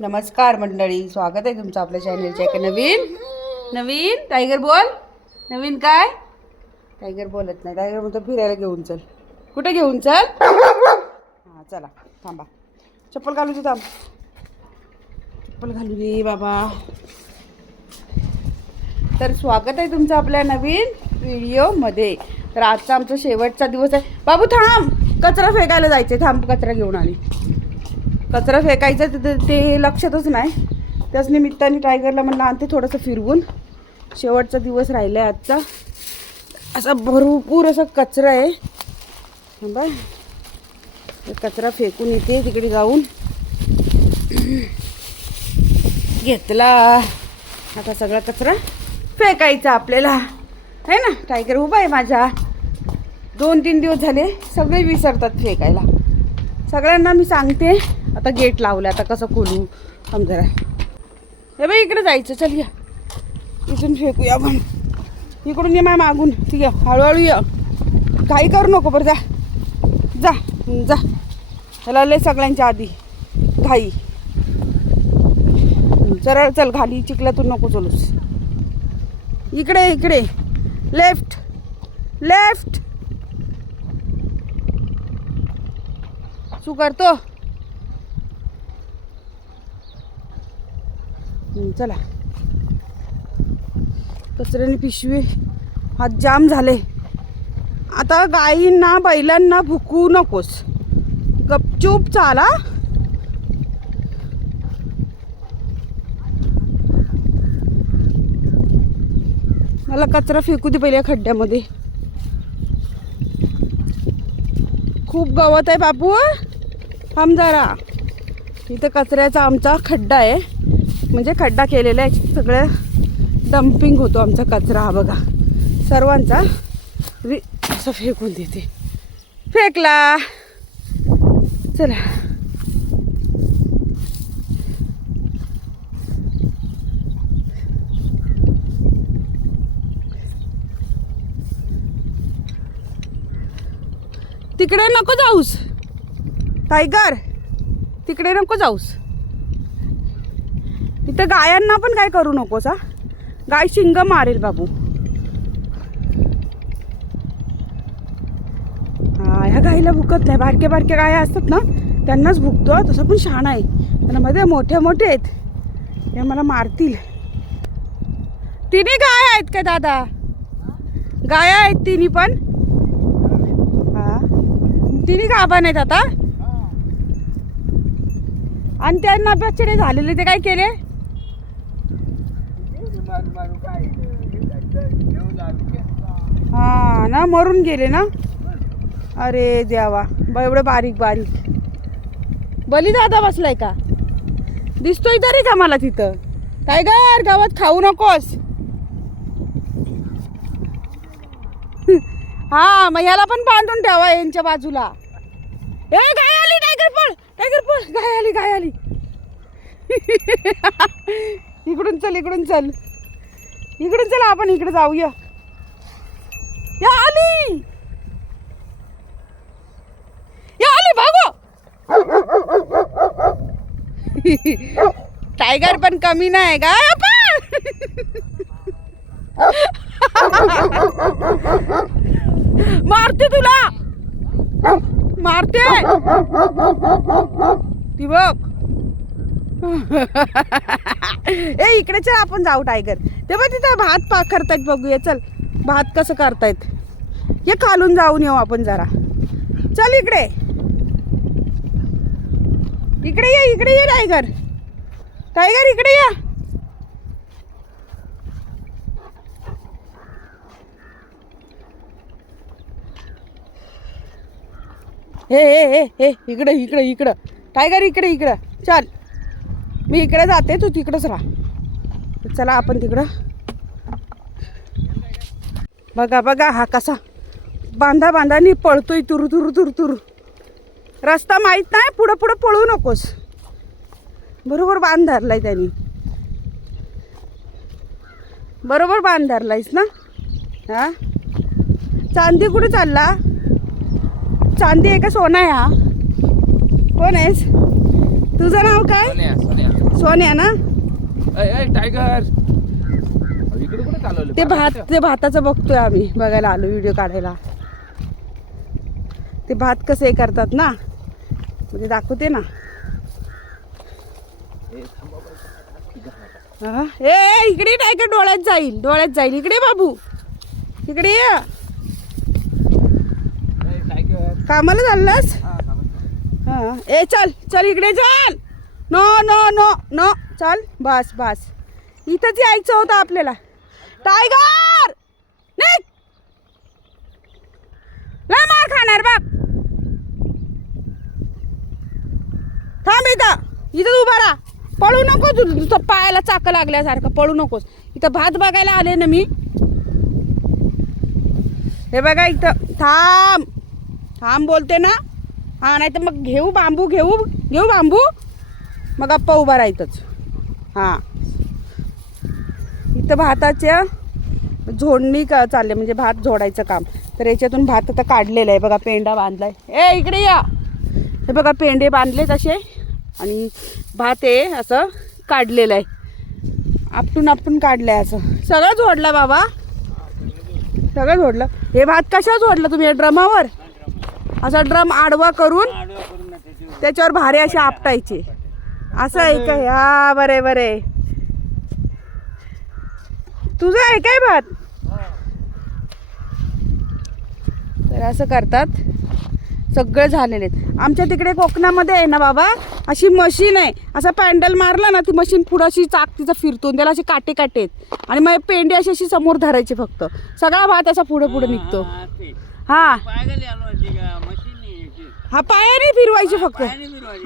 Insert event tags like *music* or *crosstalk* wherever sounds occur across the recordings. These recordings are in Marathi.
नमस्कार मंडळी स्वागत आहे तुमचं आपल्या चॅनलच्या एका नवीन नवीन टायगर बोल. नवीन काय? टायगर बोलत नाही. टायगर म्हणतो फिरायला घेऊन चल. कुठे घेऊन चल? हां चला थांबा. चप्पल घालू दे थांब. चप्पल घालू दे बाबा. तर स्वागत आहे तुमचं आपल्या नवीन व्हिडिओमध्ये. तर आजचा आमचा शेवटचा दिवस आहे. बाबू थांब. कचरा फेकायला जायचं थांब कचरा घेऊन आली. कचरा फेकायचा तिथं ते- लक्षातच नाही. त्याच निमित्ताने टायगरला म्हणलं आणते थोडंसं फिरवून. शेवटचा दिवस राहिला आहे आजचा. असा भरपूर असा कचरा आहे. बाय कचरा फेकून येते तिकडे जाऊन. घेतला. आता सगळा कचरा फेकायचा आपल्याला. आहे ना? टायगर उभा आहे माझ्या दोन तीन दिवस झाले सगळे विसरतात फेकायला. सगळ्यांना मी सांगते. आता गेट लावलं आता कसं खोलू? समजा हे बाई इकडे जायचं चल या. इथून फेकूया आपण. इकडून ये माय मागून. ठीक आहे हळूहळू या. काही करू नको बरं जा. जा जा. त्याला लय सगळ्यांच्या आधी. घाई. सरळ चल घाली चिखल्यातून नको चलूस. इकडे इकडे. लेफ्ट. लेफ्ट. तू करतो चला. कचऱ्याने पिशवी. हात जाम झाले. आता गाईंना बैलांना भुकू नकोस. गपचूप चाला. मला कचरा फेकू दे पहिल्या खड्ड्यामध्ये. खूप गवत आहे बापू. थांब जरा. इथं कचऱ्याचा आमचा खड्डा आहे. म्हणजे खड्डा केलेला आहे सगळं डम्पिंग होतो आमचा कचरा हा बघा. सर्वांचा रि असं फेकून देते. फेकला. चला. तिकडे नको जाऊस. टायगर तिकडे नको जाऊस. इथं गायांना पण काय करू नकोस हा? गाय शिंग मारेल बाबू. हा ह्या गाईला भुकत नाही. बारक्या बारक्या गाया असतात ना त्यांनाच भुकतो तसं पण शाण आहे. त्यांना मध्ये मोठे मोठे आहेत. ते मला मारतील. तिन्ही गाय आहेत का दादा? गाया आहेत तिन्ही पण? हा. तिन्ही गाभा नाहीत आता? आणि त्यांना बच्चे झालेले ते काय केले? हा ना मरून गेले ना? अरे द्यावा बा एवढं बारीक बारीक. बली दादा बसलाय का? दिसतोय तरी का मला तिथं? काय गार गावात खाऊ नकोस? हा मग ह्याला पण बांधून ठेवा यांच्या बाजूला. ए गाय आली टायगर पळ टायगर पळ गाय आली गाय आली. *laughs* इकडून चल इकडून चल. इकडून चल आपण इकडे जाऊया. या आली! या आली भागो! टायगर पण कमी नाही का मारते तुला! मारते! ती बघ. ए इकडे चल आपण जाऊ टायगर. ते बघ तिथं भात पाक करतात बघूया. चल. भात कसं करतायत? ये खालून जाऊन येऊ आपण जरा. चल इकडे. इकडे ये इकडे ये टायगर. टायगर इकडे या. हे हे हे हे इकडे इकडे इकडं. टायगर इकडे इकडं. चल. मी इकडे जाते तू तिकडंच राहा. चला आपण तिकडं. बघा बघा हा कसा बांधा बांधानी पळतोय तुरु तुरु तुरु तुरु. रस्ता माहीत नाही पुढं पुढं पळू नकोस. बरोबर बांध धरलाय त्यांनी. बरोबर बांध धरलायस ना? हा? चांदी कुठे चालला? चांदी आहे का सोना आहे हा? कोण आहेस? तुझं नाव काय? सोन्या ना? टायगर. चालवलं? ते भात ते भाताचं बघतोय आम्ही बघायला आलो व्हिडिओ काढायला. ते भात कसे करतात ना म्हणजे दाखवते ना. ए. हा? इकडे नाही का डोळ्यात जाईल डोळ्यात जाईल. इकडे बाबू. इकडे ये. टायगर कामाला चाललास? हा. हा. ए चल चल इकडे चल. नो नो नो नो चल बस बस. इथंच यायचं होतं आपल्याला. टायगर! निघ! लय मार खाणार बघ थांब इथं. इथं उभा राहा. पळू नको तू. तुझं पायाला चाक लागल्यासारखं. पळू नकोस. इथं भात बघायला आले ना मी. हे बघा इथं. थांब. थांब बोलते ना. हा नाही तर मग घेऊ बांबू घेऊ घेऊ बांबू. मग आप्पा उभा राहायचंच हां. फक्त भाताच्या झोडणी का चालले म्हणजे भात झोडायचं काम. तर याच्यातून भात आता काढलेला आहे. बघा पेंडा बांधलाय. ए इकडे या. हे बघा पेंडे बांधले तसे आणि भात आहे असं काढलेलं आहे. आपटून आपटून काढलं आहे असं. सगळं झोडलं बाबा. सगळं झोडलं. हे भात कशा झोडलं तुम्ही? ड्रमावर? असा ड्रम आडवा करून त्याच्यावर भारे असे आपटायचे. असं आहे का? हा बरे बरे. तुझं आहे काय भात? तर असं करतात. सगळं झालेले आहेत. आमच्या तिकडे कोकणामध्ये आहे ना बाबा अशी मशीन आहे. असा पॅन्डल मारला ना ती मशीन पुढं अशी चाक तिचं फिरतून त्याला असे काटे काटे आहेत. आणि मग पेंडे अशी अशी समोर धरायचे फक्त. सगळा भात असा पुढे पुढे निघतो. हा हा. पायाने फिरवायची फक्त.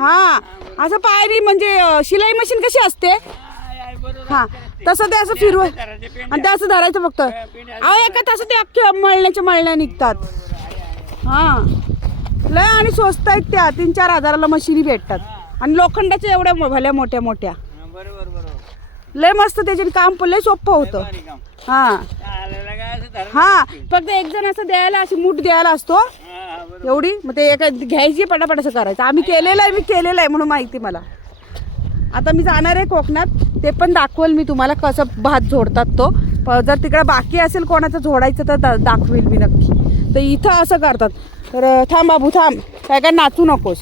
हा. असं पायाने म्हणजे शिलाई मशीन कशी असते? हा. तसं ते असं फिरव. आणि ते असं धरायचं फक्त. अहो एका तसं ते अख्खे मळण्याच्या मळण्या निघतात. हा. लय आणि स्वस्त आहेत त्या. तीन चार हजाराला मशिनी भेटतात. आणि लोखंडाच्या एवढ्या मो- भल्या मोठ्या मोठ्या. बरोबर बरोबर लय मस्त त्याचे काम पण लय सोपं होतं. हा. आलेला काय असं हा. फक्त एक जण असं द्यायला अशी मूठ द्यायला असतो. हा, बरोबर. एवढी. मग ते एका घ्यायची पटापट असं करायचं. आम्ही केलेलं आहे मी केलेलं आहे म्हणून माहिती मला. आता मी जाणार आहे कोकणात. ते पण दाखवेल मी तुम्हाला कसं भात झोडतात तो. प- जर तिकडं बाकी असेल कोणाचं झोडायचं तर दा- दाखवेल मी नक्की. तर इथं असं करतात. तर थांब बाबू थांब. काय काय नाचू नकोस.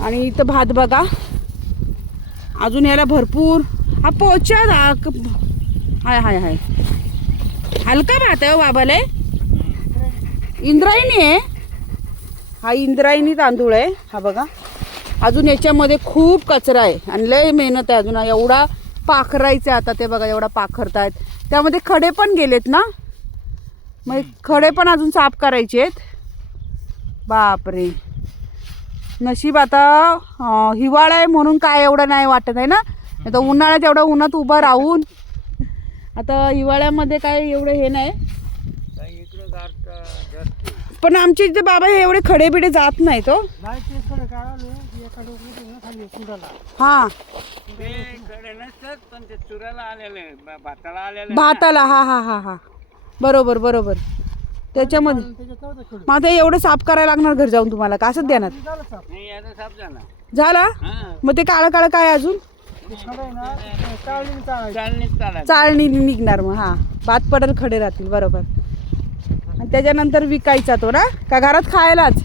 आणि इथं भात बघा. अजून याला भरपूर. हा पोचा दा- हाय हाय हाय. हलका भात आहे हो बाबाले. इंद्रायणी आहे. हा इंद्रायणी तांदूळ आहे. हा बघा. अजून याच्यामध्ये खूप कचरा आहे. आणि लय मेहनत आहे अजून. एवढा पाखरायचा आहे आता ते बघा एवढा पाखरतायत. त्यामध्ये खडे पण गेलेत ना? मग खडे पण अजून साफ करायचे आहेत. बापरे. नशीब आता हिवाळा आहे म्हणून काय एवढं नाही वाटत आहे ना? तर उन्हाळ्यात एवढं उन्हात उभं राहून. आता हिवाळ्यामध्ये काय एवढं हे नाही. पण आमचे इथे बाबा हे एवढे खडे बिडे जात नाही तो हा. भाताला हा हा हा हा. बरोबर बरोबर. त्याच्यामध्ये मग एवढं साफ करायला लागणार घर जाऊन तुम्हाला का? असंच देणार. झाला. हा. मग ते काळं काळं काय अजून? चाळणी निघणार मग हा. भात पडेल खडे राहतील बरोबर. आणि त्याच्यानंतर विकायचा तो ना? का घरात खायलाच?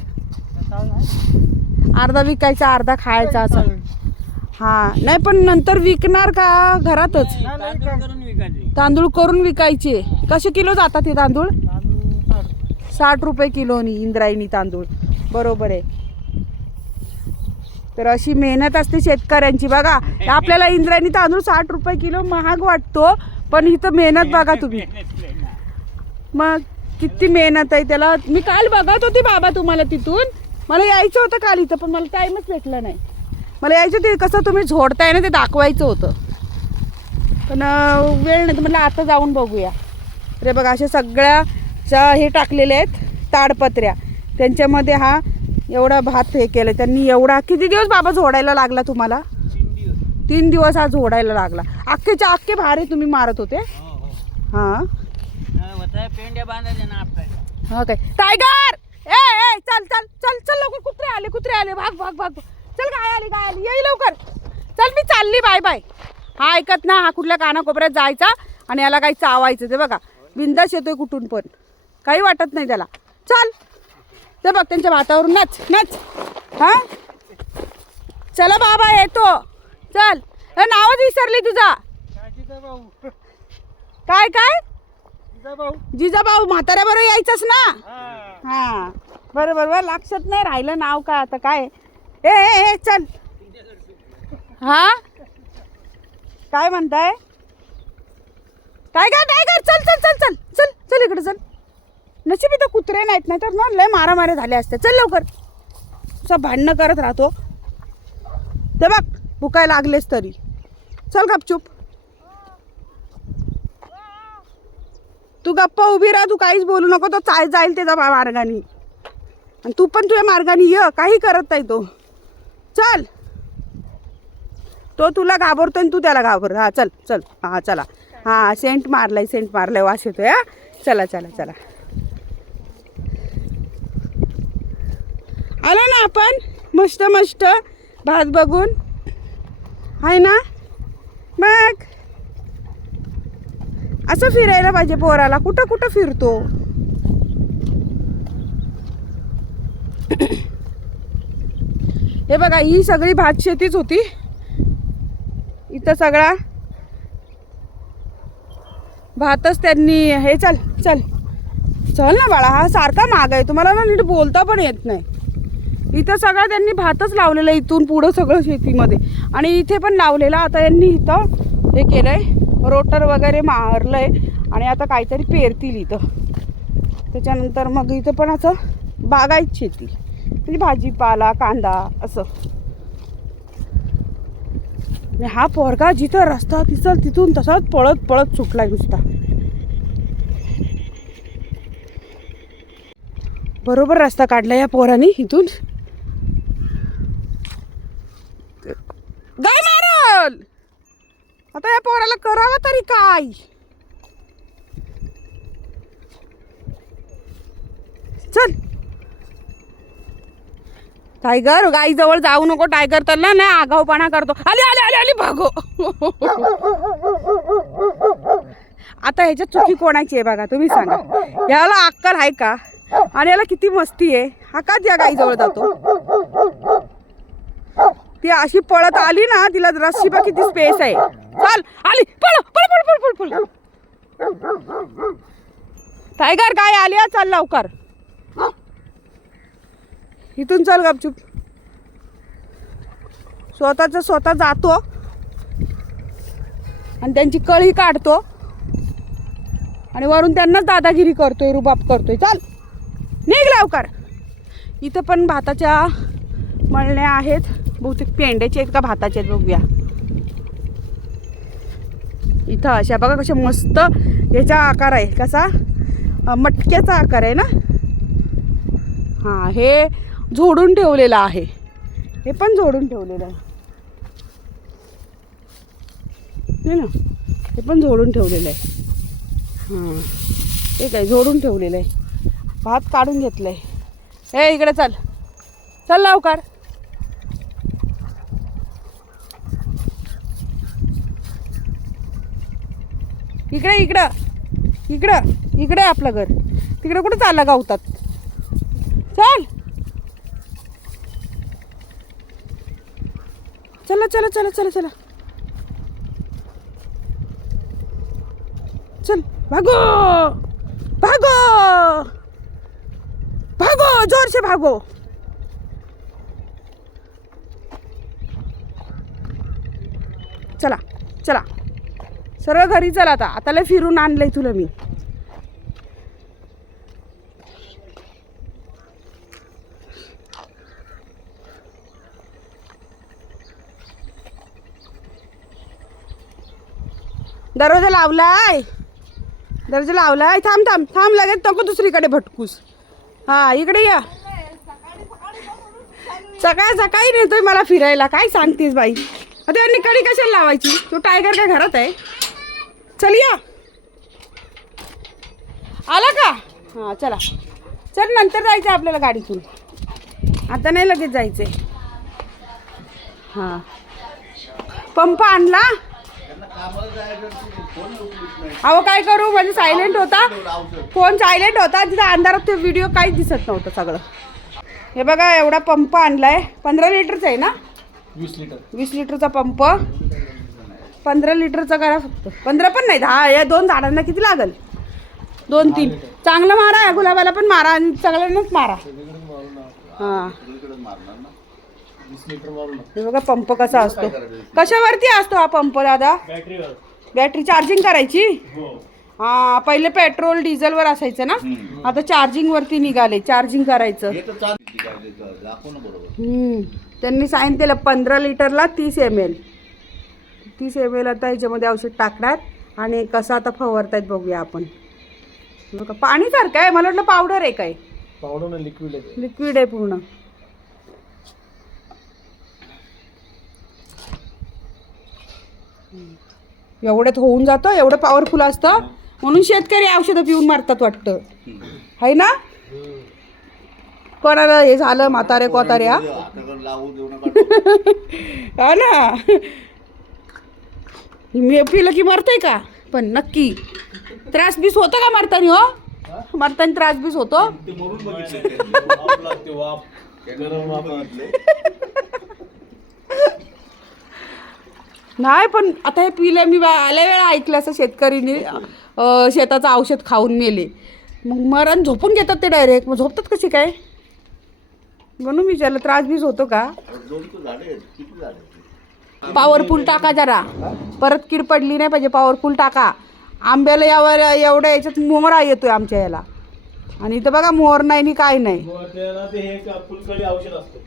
अर्धा विकायचा अर्धा खायचा असं. हा नाही पण नंतर विकणार का घरातच? तांदूळ करून विकायचे. तांदूळ करून विकायचे. कसे किलो जातात हे तांदूळ? साठ रुपये किलोनी इंद्रायणी तांदूळ. बरोबर आहे. तर अशी मेहनत असते शेतकऱ्यांची. बघा आपल्याला इंद्रायणी तांदूळ साठ रुपये किलो महाग वाटतो पण इथं मेहनत बघा तुम्ही. *laughs* मग किती मेहनत आहे त्याला. मी काल बघत होती बाबा तुम्हाला तिथून. मला यायचं होतं काल इथं पण मला टाईमच भेटला नाही. मला यायचं ते कसं तुम्ही झोडताय ना ते दाखवायचं होतं. पण वेळ नाही तर म्हटलं आता जाऊन बघूया. अरे बघा अशा सगळ्या ज्या हे टाकलेल्या आहेत ताडपत्र्या त्यांच्यामध्ये हा एवढा भात हे केलं त्यांनी एवढा किती दिवस बाबा झोडायला लागला तुम्हाला? तीन दिवस हा झोडायला लागला. अख्खेच्या अख्खे भारे तुम्ही मारत होते. हो हो. हां. हा, हा काय? टायगर ए ए चल चल चल चल लवकर कुत्रे आले कुत्रे आले. भाग भाग भाग. चल गाय आली गाय आली. येई लवकर. चल मी चालली. Bye bye. हा ऐकत ना हा कुठल्या कानाकोपऱ्यात जायचा आणि याला काही चावायचं. ते बघा बिंदास येतोय कुठून पण. काही वाटत नाही त्याला. चल. ते बघ त्यांच्या भातावरून नाच नाच. हा? चला बाबा येतो. चल. ए, नावच विसरली तुझा. भाऊ काय काय? भाऊ जिजाभाऊ म्हाताऱ्याबरोबर यायचंच ना? हा. हा बरं बरं बरं लक्षात नाही राहिलं नाव काय आता काय. ए ए ए, चल. हा? काय म्हणताय? काय काय काय कर चल चल चल चल चल चल इकडे चल. नशीब इथं कुत्रे नाहीत नाही तर ना लय मारामारी झाले असते. चल लवकर. असं भांडणं करत राहतो. ते बघ भुकाय लागलेस तरी. चल गपचूप. तू गप्पा उभी राहा तू काहीच बोलू नको तो चाय जाईल त्याचा मार्गाने. आणि तू पण तुझ्या मार्गाने ये काही करत नाही तो. चल. तो तुला घाबरतो आणि तू त्याला घाबर हा चल चल. हा चला. हा सेंट मारलाय सेंट मारलाय वास येतोय हा. चला चला चला. आलो ना आपण? मस्त मस्त. भात बघून. आहे ना? मग असं फिरायला पाहिजे पोराला. कुठं कुठं फिरतो? हे बघा ही सगळी भात शेतीच होती. इथं सगळा भातच त्यांनी हे चल चल. चल ना बाळा हा सारखा माग आहे. तुम्हाला ना नीट बोलता पण येत नाही. इथं सगळं त्यांनी भातच लावलेलं आहे इथून पुढं सगळं शेतीमध्ये. आणि इथे पण लावलेलं. आता यांनी इथं हे केलं आहे रोटर वगैरे मारलं आहे आणि आता काहीतरी पेरतील इथं. त्याच्यानंतर मग इथं पण असं बागायत शेती. म्हणजे भाजीपाला कांदा असं. हा पोरगा जिथं रस्ता तिथं तिथून तसाच पळत पळत सुटलाय नुसता. बरोबर रस्ता काढला या पोराने इथून गाय मारल आता या पोराला करावं तरी काय? चल. टायगर गाई जवळ जाऊ नको टायगर तर ना नाही आगाऊपणा करतो. आली आली आली आली भागो. आता ह्याच्यात चुकी कोणाची आहे बघा तुम्ही सांगा. याला अक्कल आहे का? आणि याला किती मस्ती आहे. हा का त्या गाई जवळ जातो? ती अशी पळत आली ना तिला रस्सी बा किती स्पेस आहे. चल आली. पळ पळ पळ पळ पळ पळ. टायगर काय आली? चल लवकर. इथून चल गपचूप. स्वतःच स्वतः जातो. आणि त्यांची कळी काढतो. आणि वरून त्यांनाच दादागिरी करतोय रुबाब करतोय. चल निघ लवकर. इथं पण भाताच्या मळण्या आहेत. बहुतेक पेंड्याचे आहेत का भाताचे आहेत बघूया. इथं अशा बघा कशा मस्त याचा आकार आहे कसा? मटक्याचा आकार आहे ना? हां हे झोडून ठेवलेलं आहे. हे पण झोडून ठेवलेलं आहे. हे ना? हे पण झोडून ठेवलेलं आहे. हां हे काय झोडून ठेवलेलं आहे. भात काढून घेतलं आहे हे इकडे चल. चल लावकार. इकडे इकडं. इकडं इकडे आपलं घर. तिकडे कुठं चालला गावतात? चल. चला चला चला चला चला. चल भागो! भागो! भागो जोर से भागो. चला चला. सरळ घरी चला आता. आता लय फिरून आणलंय तुला मी. दरवाजा लावलाय. दरवाजा लावलाय. थांब थांब थांब लगेच नको दुसरीकडे भटकूस. हा इकडे या. सकाळ सकाळी नेतोय मला फिरायला. काय सांगतेस बाई? आता यांनी कडी कशाला लावायची? तो टायगर काय घरात आहे? चल या आला का? हां चला. चल नंतर जायचं आहे आपल्याला गाडीतून. आता नाही लगेच जायचंय. हां. पंप आणला. अहो काय करू? म्हणजे सायलेंट होता. फोन सायलेंट होता. तिथं अंधारात ते व्हिडिओ काहीच दिसत नव्हतं सगळं. हे बघा एवढा पंप आणलाय. पंधरा लिटरचा आहे ना? वीस लिटर वीस लिटरचा पंप. पंधरा लिटरचा करा फक्त. पंधरा पण नाही दहा या दोन झाडांना किती लागल? दोन तीन. चांगलं मारा या गुलाबाला पण मारा आणि सगळ्यांनाच मारा. हां. हे बघा पंप कसा असतो. कशावरती असतो हा पंप दादा? बॅटरी चार्जिंग करायची? हो हा पहिले पेट्रोल डिझेलवर असायचं ना? आता चार्जिंग वरती निघाले चार्जिंग करायचं. त्यांनी सांगितलेलं पंधरा लिटरला तीस एम एल तीस एम एल आता ह्याच्यामध्ये औषध टाकणार आणि कसं आता फवारतायत बघूया आपण. बघा पाणीसारखं आहे मला वाटलं पावडर आहे. काय पावडर ना लिक्विड आहे लिक्विड आहे पूर्ण. एवढ्यात होऊन जातं एवढं पॉवरफुल असतं म्हणून शेतकरी औषधं पिऊन मारतात वाटतं. आहे ना? कोणाला हे झालं म्हातारे कोतारे *laughs* हा ना? मी पिलं की मरतंय का? पण नक्की. त्रास बीस होतं का मरताना हो? मरताना त्रास बीस होतो? नाही पण आता हे पिलं मी आल्या वेळा ऐकलं असं शेतकरीने शेताचं औषध खाऊन मेले मग मरण झोपून घेतात ते डायरेक्ट मग झोपतात कसे काय? म्हणून विचारलं त्रास बीस होतो का? पॉवरफुल टाका जरा. परत कीड पडली नाही पाहिजे पॉवरफुल टाका. आंब्याला यावर एवढ्या याच्यात मोहरा येतोय आमच्या याला. आणि इथं बघा मोहर नाही नि काय नाही. त्याला ते हे का फुलकळी औषध असतं.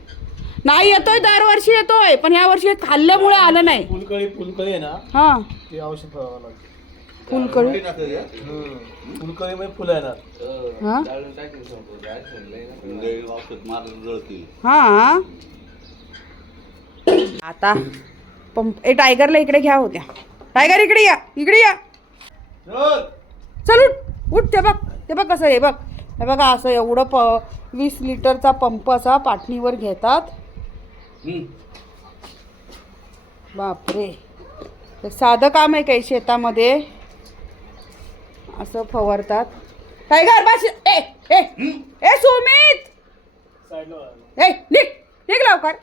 नाही येतोय दरवर्षी येतोय पण या वर्षी खाल्ल्यामुळे आलं नाही. फुलकळी फुलकळी आहे ना हां. ते औषध फवारावं लागतं. फुलकळी? फुलकळी मध्ये फुलं येणार. हां? जळतील. हां. आता पंप ए टायगरला इकडे घ्या होत्या. टायगर इकडे या इकडे या. चल. उठ उठ ते बघ ते बघ कसं आहे बघ. हे बघा असं एवढं प वीस लिटरचा पंप असा पाटणीवर घेतात. बापरे. साधं काम आहे काही शेतामध्ये. असं फवारतात. टायगर बस. ए ए ए सुमित. ए निघ निघ लवकर.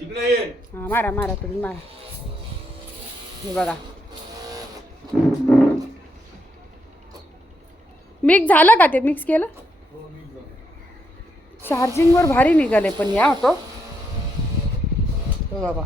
हा मारा मारा तुम्ही मारा. हे बघा. मिक्स झालं का ते? मिक्स केलं? चार्जिंगवर भारी निघाले पण या होतो बाबा.